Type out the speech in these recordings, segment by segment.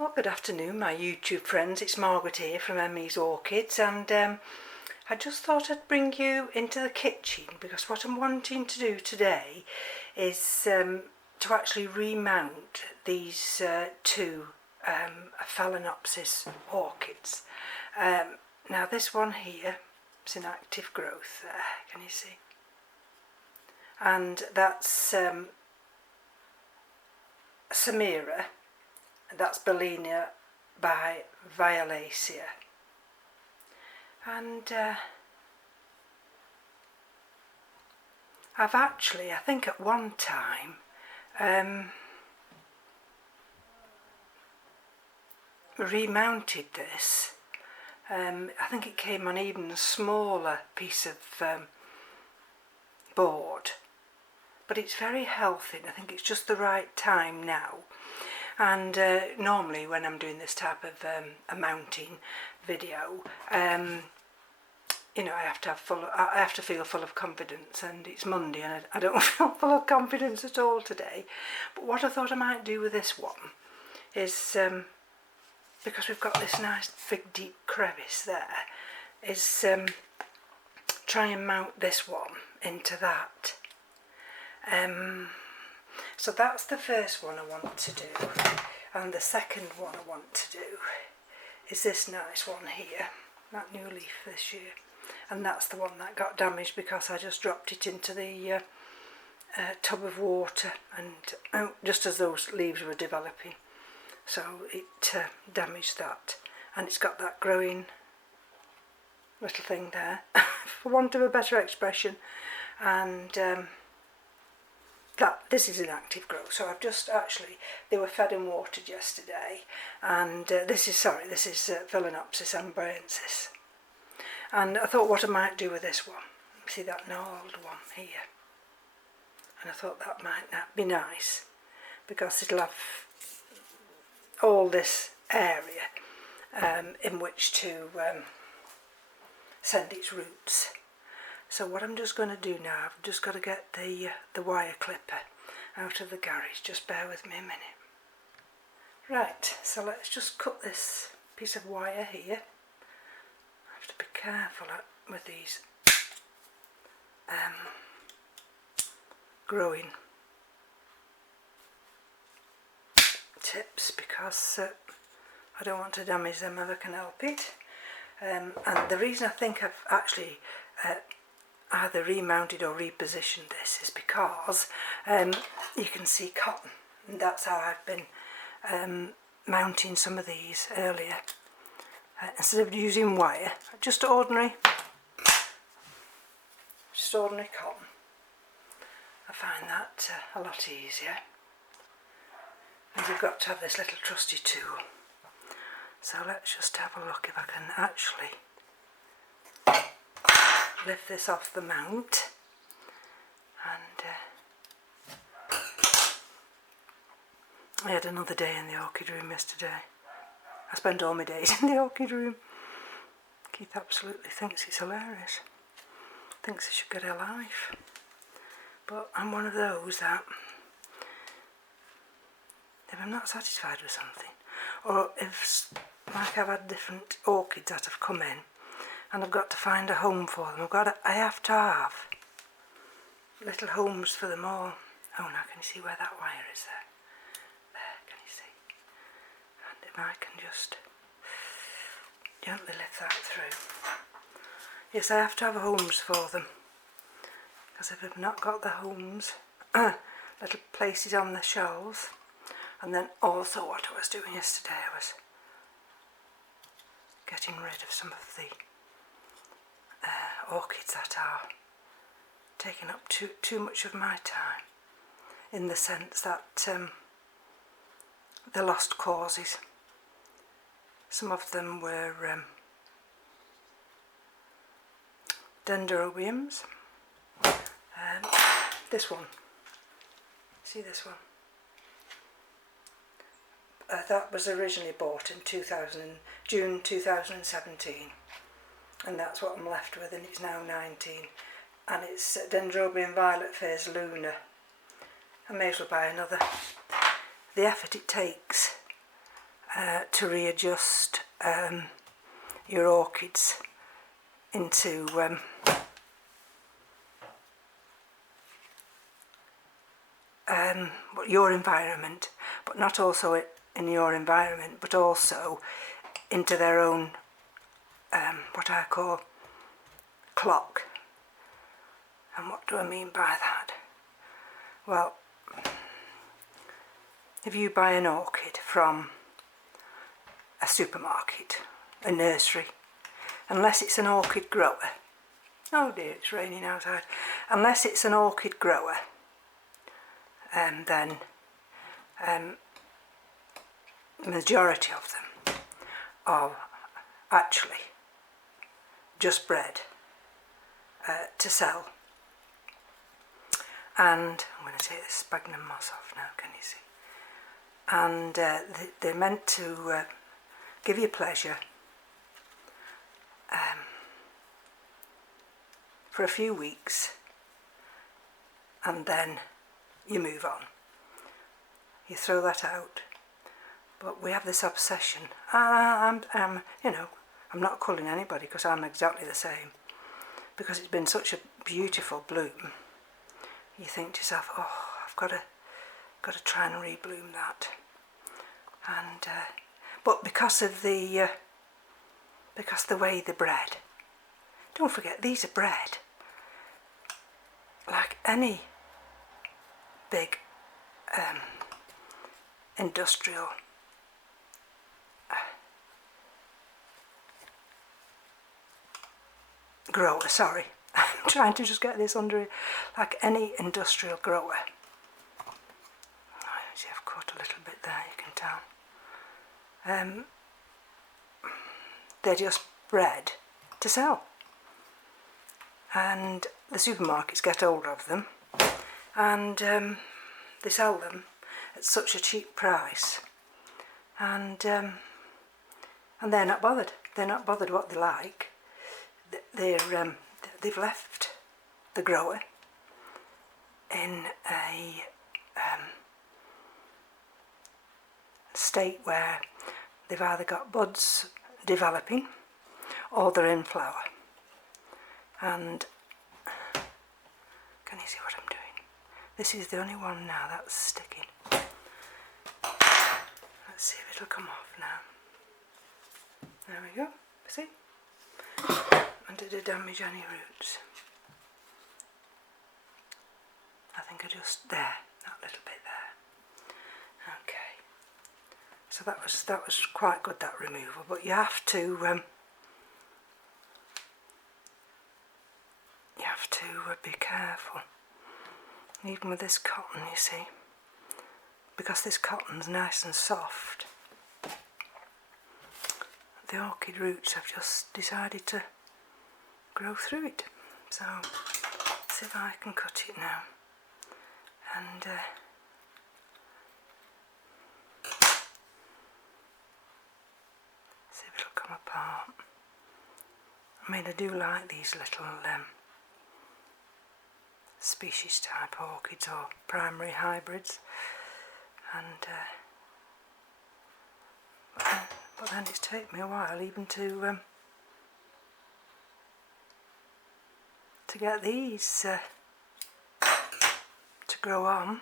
Well, good afternoon, my YouTube friends. It's Margaret here from Emmy's Orchids, and I just thought I'd bring you into the kitchen because what I'm wanting to do today is to actually remount these two phalaenopsis orchids. Now this one here is in active growth there, can you see? And that's Samera, and that's bellina by violacea. And I've actually, I think at one time, remounted this. I think it came on even a smaller piece of board, but it's very healthy, and I think it's just the right time now. And normally when I'm doing this type of a mounting video, you know, I have to feel full of confidence, and it's Monday and I don't feel full of confidence at all today. But what I thought I might do with this one is, because we've got this nice big deep crevice there, is try and mount this one into that. So that's the first one I want to do, and the second one I want to do is this nice one here, that new leaf this year, and that's the one that got damaged because I just dropped it into the tub of water, and just as those leaves were developing, so it damaged that, and it's got that growing little thing there for want of a better expression, and this is in active growth. So I've just actually, they were fed and watered yesterday, and this is Phalaenopsis amboinensis, and I thought what I might do with this one, see that gnarled one here, and I thought that might be nice because it'll have all this area in which to send its roots. So what I'm just going to do now, I've just got to get the wire clipper out of the garage. Just bear with me a minute. Right, so let's just cut this piece of wire here. I have to be careful with these growing tips because I don't want to damage them if I can help it. And the reason I think I've actually either remounted or repositioned this is because you can see cotton, and that's how I've been mounting some of these earlier. Instead of using wire, just ordinary cotton. I find that a lot easier, and you've got to have this little trusty tool. So let's just have a look if I can actually lift this off the mount, and I had another day in the orchid room yesterday. I spent all my days in the orchid room. Keith absolutely thinks it's hilarious, thinks I should get a life, but I'm one of those that if I'm not satisfied with something, or if, like, I've had different orchids that have come in and I've got to find a home for them, I have to have little homes for them all. Oh, now can you see where that wire is there? There, can you see? And if I can just gently lift that through. Yes, I have to have homes for them, because if I've not got the homes, little places on the shelves. And then also what I was doing yesterday, I was getting rid of some of the orchids that are taking up too much of my time, in the sense that they're lost causes. Some of them were dendrobiums. This one, see this one? That was originally bought in June 2017, and that's what I'm left with, and it's now 19, and it's Dendrobium violet phase Luna. I may as well buy another. The effort it takes to readjust your orchids into your environment, but not also in your environment, but also into their own what I call clock. And what do I mean by that? Well, if you buy an orchid from a supermarket, a nursery, unless it's an orchid grower, oh dear, it's raining outside, unless it's an orchid grower, then the majority of them are actually just bred to sell. And I'm going to take this sphagnum moss off now, can you see? And they're meant to give you pleasure for a few weeks, and then you move on. You throw that out. But we have this obsession. You know, I'm not calling anybody because I'm exactly the same. Because it's been such a beautiful bloom, you think to yourself, oh, I've got to try and rebloom that. And but because the way they're bred, don't forget these are bred like any big industrial grower, sorry, I'm trying to just get this under it, like any industrial grower. See, I've caught a little bit there, you can tell. They're just bred to sell, and the supermarkets get hold of them, and they sell them at such a cheap price, and they're not bothered. They're not bothered what they like. They've left the grower in a state where they've either got buds developing or they're in flower. And can you see what I'm doing? This is the only one now that's sticking. Let's see if it'll come off now. There we go. See? And did it damage any roots? I think I just there, that little bit there. Okay. So that was quite good, that removal, but you have to be careful. Even with this cotton, you see, because this cotton's nice and soft, the orchid roots have just decided to grow through it. So let's see if I can cut it now, and see if it'll come apart. I mean, I do like these little species type orchids or primary hybrids, and but then it's taken me a while even to get these to grow on.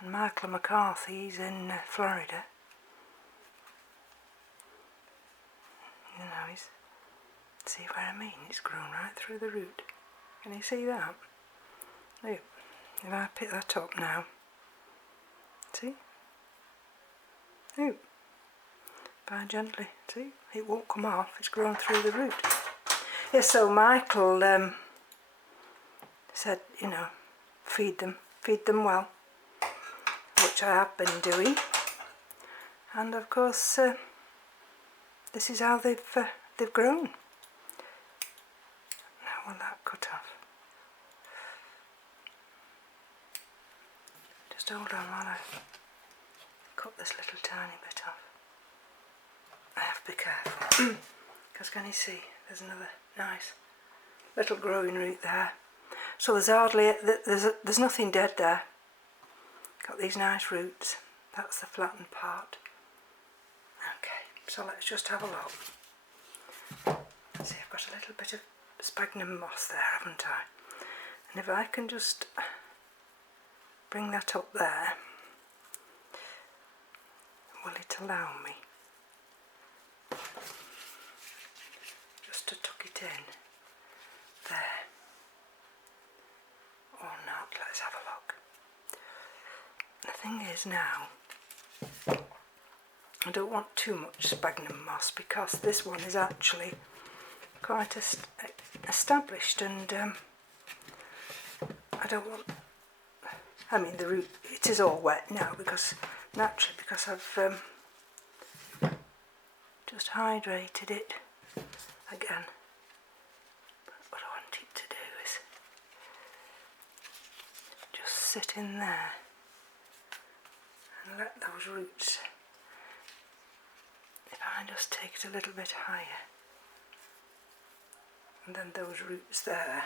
And Michael McCarthy's in Florida. You know, he's, see what I mean? It's grown right through the root. Can you see that? Look, if I pick that up now, see? Look, very gently, see? It won't come off, it's grown through the root. Yeah, so Michael said, you know, feed them well, which I have been doing. And of course, this is how they've grown. Now will that cut off? Just hold on while I cut this little tiny bit off. I have to be careful, because can you see, there's another nice little growing root there. So there's hardly, there's nothing dead there. Got these nice roots, that's the flattened part. So let's just have a look. See, I've got a little bit of sphagnum moss there, haven't I? And if I can just bring that up there, will it allow me just to tuck it in there or not? Let's have a look. The thing is now, I don't want too much sphagnum moss because this one is actually quite established, and I don't want, I mean the root, it is all wet now because naturally, because I've just hydrated it again. But what I want it to do is just sit in there and let those roots, if I just take it a little bit higher, and then those roots there,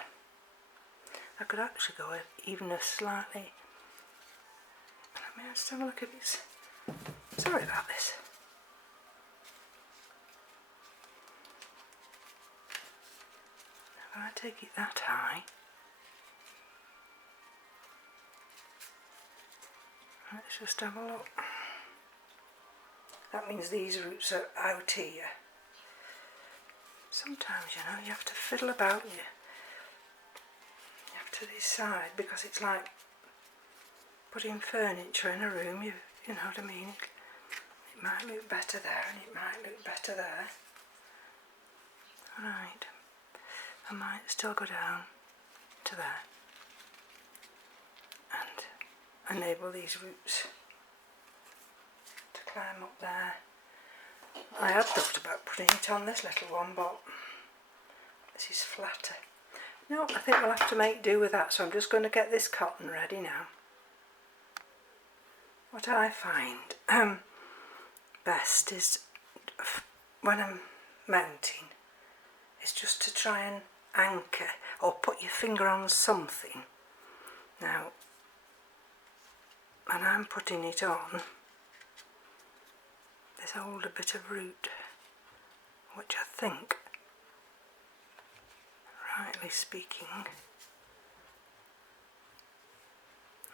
I could actually go even a slightly, let me just have a look if it's, sorry about this. If I take it that high, let's just have a look. That means these roots are out here. Sometimes, you know, you have to fiddle about, you have to decide, because it's like putting furniture in a room, you know what I mean? It might look better there and it might look better there. Right, I might still go down to there and enable these roots to climb up there. I had thought about putting it on this little one, but this is flatter. No, I think we'll have to make do with that, so I'm just going to get this cotton ready now. What I find best is, when I'm mounting, is just to try and anchor or put your finger on something. Now, when I'm putting it on, this older bit of root, which I think, rightly speaking,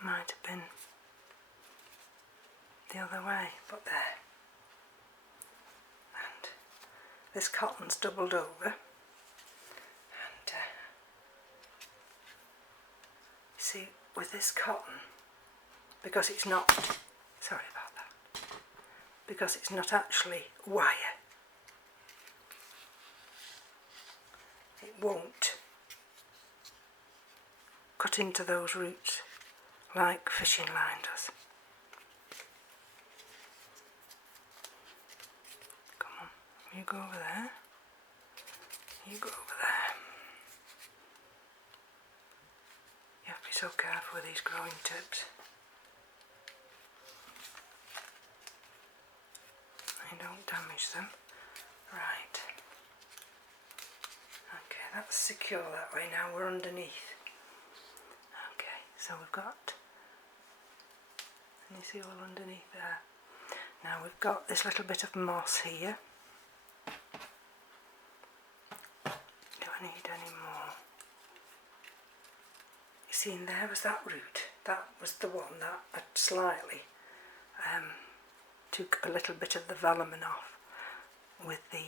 might have been the other way, but there. And this cotton's doubled over, and see, with this cotton, because it's not, sorry about that, because it's not actually wire, it won't cut into those roots like fishing line does. Come on, you go over there, you go over there. You have to be so careful with these growing tips. You don't damage them. Right. Okay, that's secure that way. Now we're underneath. Okay, so we've got, can you see all underneath there? Now we've got this little bit of moss here. Do I need any more? You see, in there was that root. That was the one that I slightly took a little bit of the velamen off with the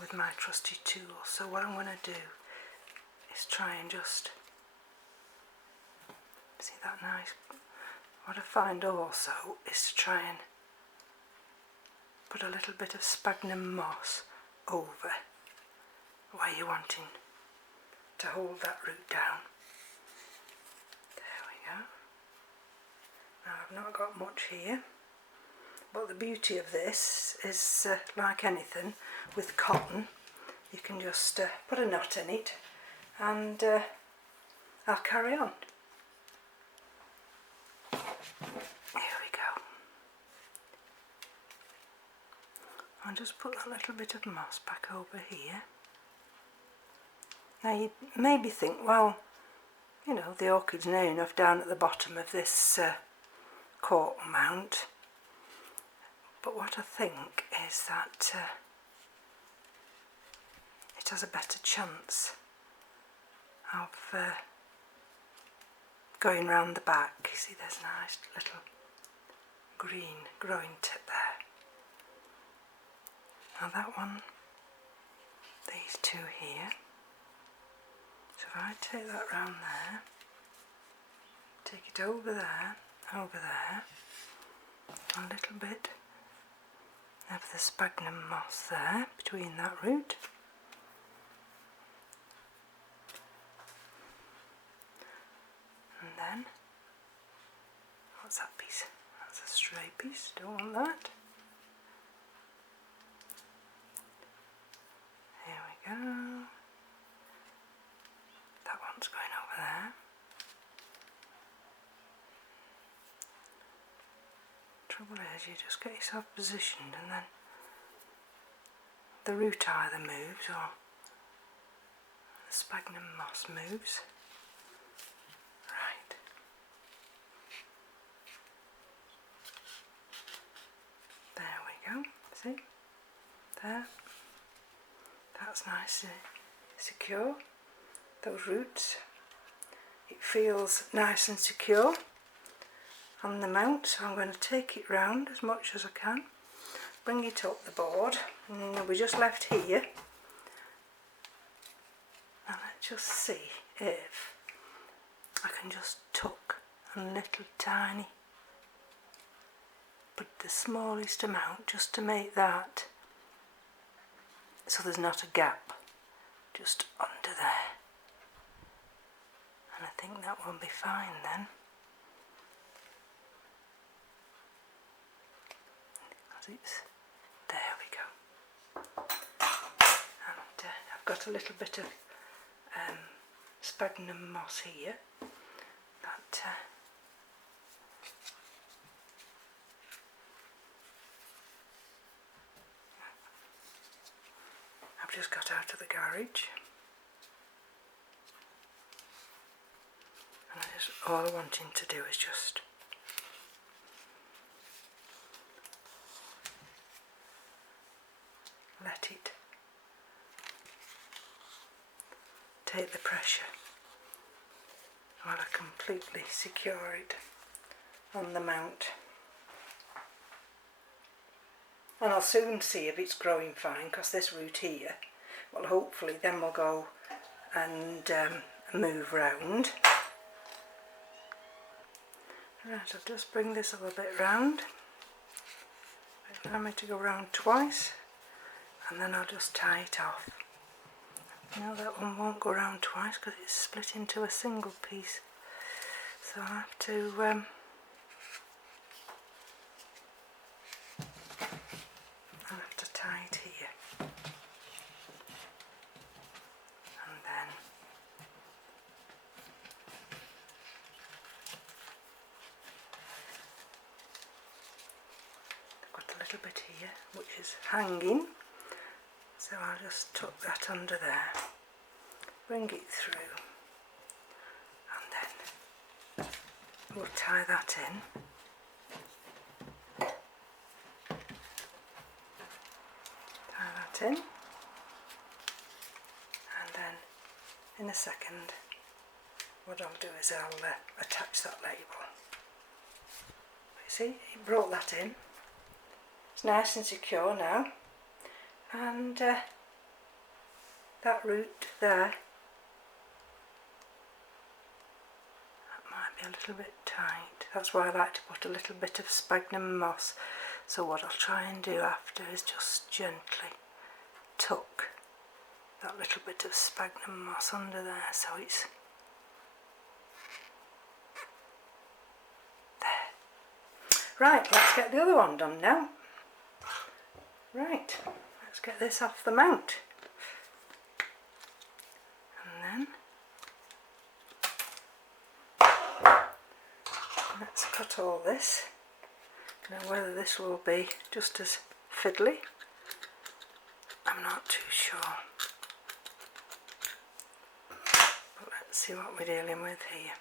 with my trusty tool. So what I'm going to do is try and just see that nice. What I find also is to try and put a little bit of sphagnum moss over where you're wanting to hold that root down. There we go. Now I've not got much here. But the beauty of this is, like anything with cotton, you can just put a knot in it and I'll carry on. Here we go. I'll just put a little bit of moss back over here. Now you maybe think, well, you know, the orchid's near enough down at the bottom of this cork mount. but what I think is that it has a better chance of going round the back. You see there's a nice little green growing tip there. Now that one, these two here, so if I take that round there, take it over there, a little bit of the sphagnum moss there between that root, and then what's that piece? That's a stray piece, don't want that. Here we go. That one's going over there. Trouble is, you just get yourself positioned and then the root either moves or the sphagnum moss moves. Right. There we go. See? There. That's nice and secure. Those roots. It feels nice and secure on the mount, so I'm going to take it round as much as I can, bring it up the board, and we're just left here, and let's just see if I can just tuck a little tiny, but the smallest amount, just to make that so there's not a gap, just under there, and I think that will be fine then. There we go. And I've got a little bit of sphagnum moss here that I've just got out of the garage, and all I want him to do is just let it take the pressure while I completely secure it on the mount. And I'll soon see if it's growing fine, because this root here, well, hopefully then we'll go and move round. Right, I'll just bring this a little bit round. Allow me to go round twice, and then I'll just tie it off. Now that one won't go round twice because it's split into a single piece, so I'll have to tie it here, and then I've got a little bit here which is hanging, so I'll just tuck that under there, bring it through, and then we'll tie that in. In, and then in a second what I'll do is I'll attach that label. You see, it brought that in. It's nice and secure now, and that root there, that might be a little bit tight. That's why I like to put a little bit of sphagnum moss. So what I'll try and do after is just gently tuck that little bit of sphagnum moss under there, so it's there. Right, let's get the other one done now. Right, let's get this off the mount, and then let's cut all this. Now whether this will be just as fiddly, I'm not too sure, but let's see what we're dealing with here.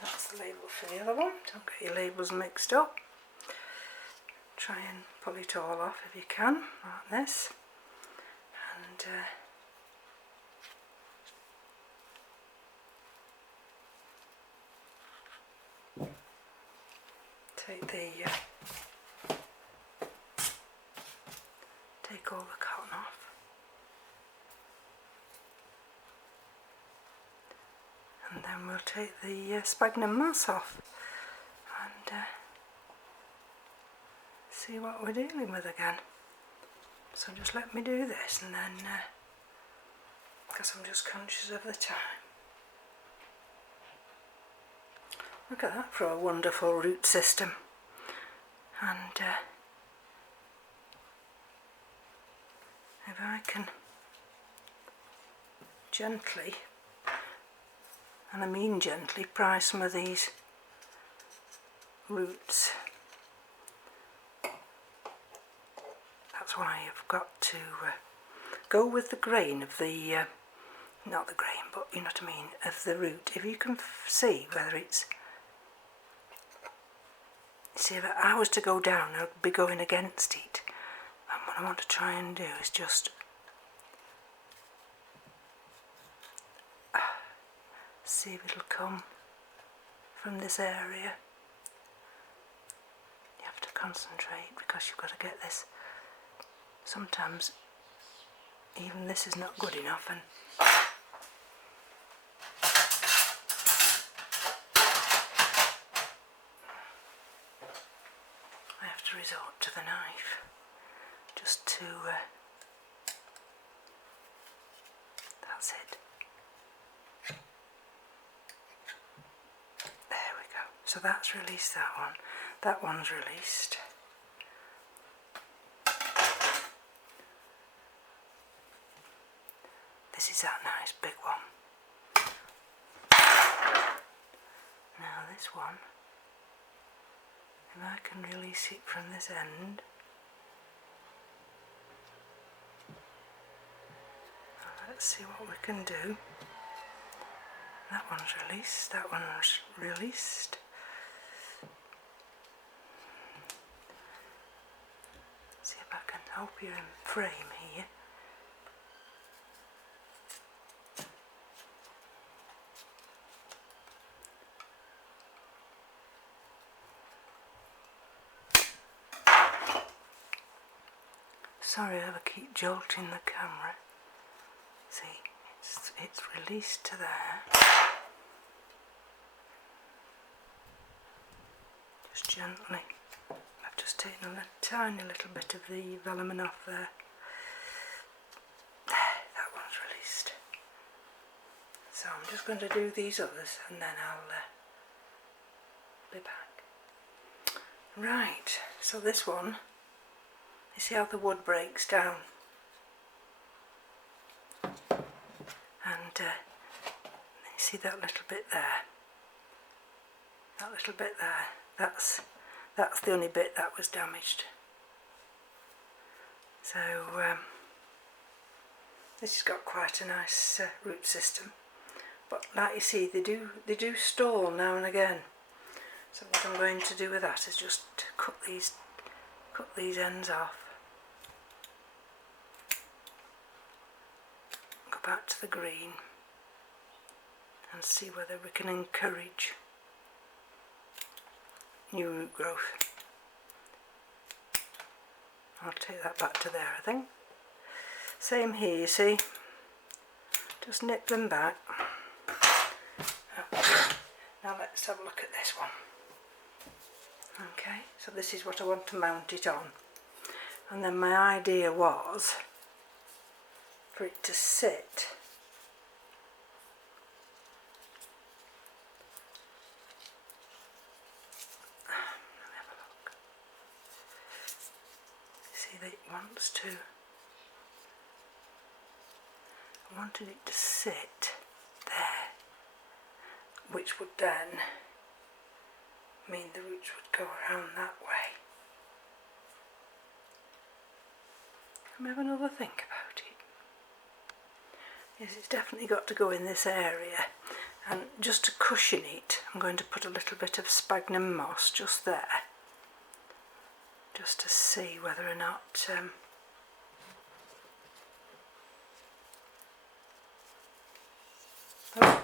That's the label for the other one, don't get your labels mixed up. try and pull it all off if you can, like this, and take all the cotton off, and then we'll take the sphagnum moss off and see what we're dealing with again. So just let me do this, and then because I'm just conscious of the time. Look at that for a wonderful root system. And if I can gently, and I mean gently, pry some of these roots. That's why you've got to go with the grain of the, not the grain, but you know what I mean, of the root. If you can see whether it's, see, if I was to go down, I would be going against it. And what I want to try and do is just see if it'll come from this area. You have to concentrate because you've got to get this. Sometimes even this is not good enough, and I have to resort to the knife just to that's it. There we go. So that's released that one. That one's released. This is that nice big one. Now this one, if I can release it from this end, let's see what we can do. That one's released, that one's released. See if I can help you in frame here. Sorry I keep jolting the camera. See, it's released to there. Just gently. I've just taken a tiny little bit of the vellum off there. There, that one's released. So I'm just going to do these others and then I'll be back. Right, so this one, you see how the wood breaks down, and you see that little bit there, that little bit there, that's the only bit that was damaged. So this has got quite a nice root system, but like you see, they do stall now and again. So what I'm going to do with that is just cut these ends off. Go back to the green and see whether we can encourage new root growth. I'll take that back to there, I think. Same here, you see. Just nip them back. Okay. Now let's have a look at this one. Okay, so this is what I want to mount it on. And then my idea was for it to sit let me have a look. See that it wants to, I wanted it to sit there, which would then mean the roots would go around that way. Let me have another think about it. Yes, it's definitely got to go in this area, and just to cushion it I'm going to put a little bit of sphagnum moss just there, just to see whether or not oh,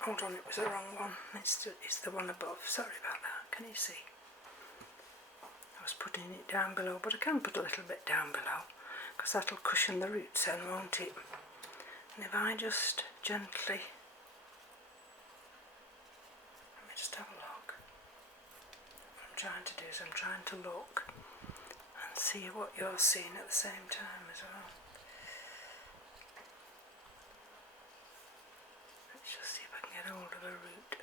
hold on, it was the wrong one. It's the one above. Sorry about that. Can you see? I was putting it down below, but I can put a little bit down below because that'll cushion the roots then, won't it? And if I just gently, let me just have a look. What I'm trying to do is I'm trying to look and see what you're seeing at the same time as well. Let's just see if I can get hold of a root.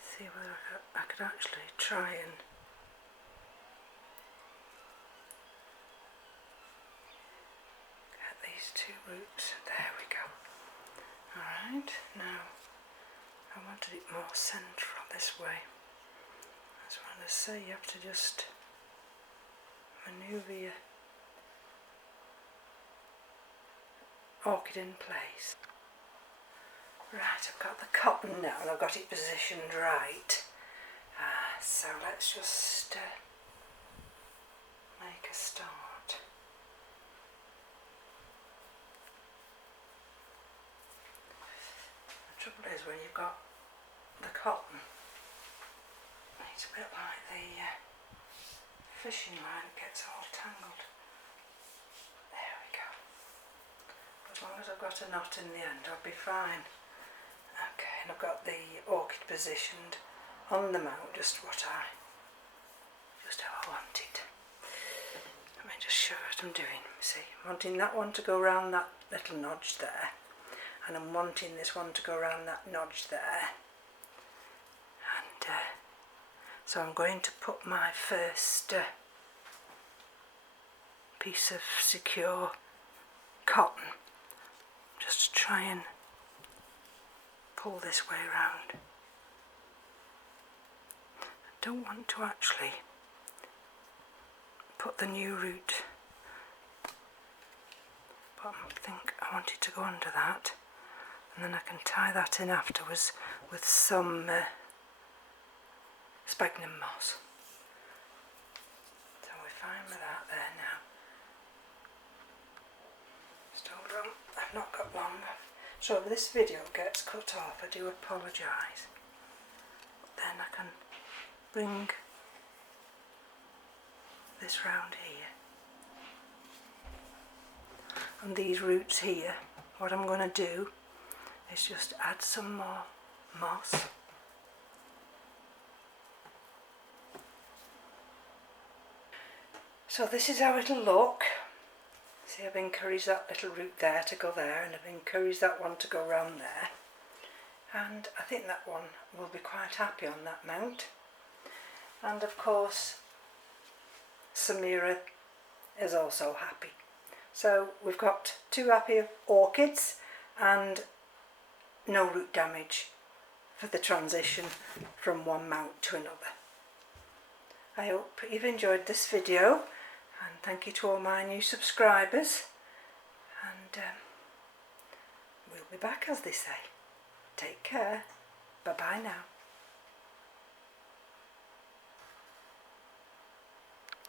See whether I could actually try and get these two roots. There we go. Alright, now I wanted it more central this way. That's what I say, you have to just manoeuvre your orchid in place. Right, I've got the cotton now and I've got it positioned right. So let's just make a start. The trouble is when you've got the cotton, it's a bit like the fishing line, it gets all tangled. There we go. As long as I've got a knot in the end, I'll be fine. Okay, and I've got the orchid positioned on the mount, just how I want it. Let me just show what I'm doing. See, I'm wanting that one to go around that little notch there, and I'm wanting this one to go around that notch there. And so I'm going to put my first piece of secure cotton, just to try and pull this way around. I don't want to actually put the new root, but I think I want it to go under that, and then I can tie that in afterwards with some sphagnum moss. So we're fine with that there now. Just hold on, I've not got long. So if this video gets cut off, I do apologise. But then I can bring this round here. And these roots here, what I'm going to do is just add some more moss. So this is how it'll look. See, I've encouraged that little root there to go there, and I've encouraged that one to go round there, and I think that one will be quite happy on that mount. And of course Samera is also happy. So we've got two happy orchids and no root damage for the transition from one mount to another. I hope you've enjoyed this video, and thank you to all my new subscribers, and we'll be back, as they say. Take care. Bye bye now.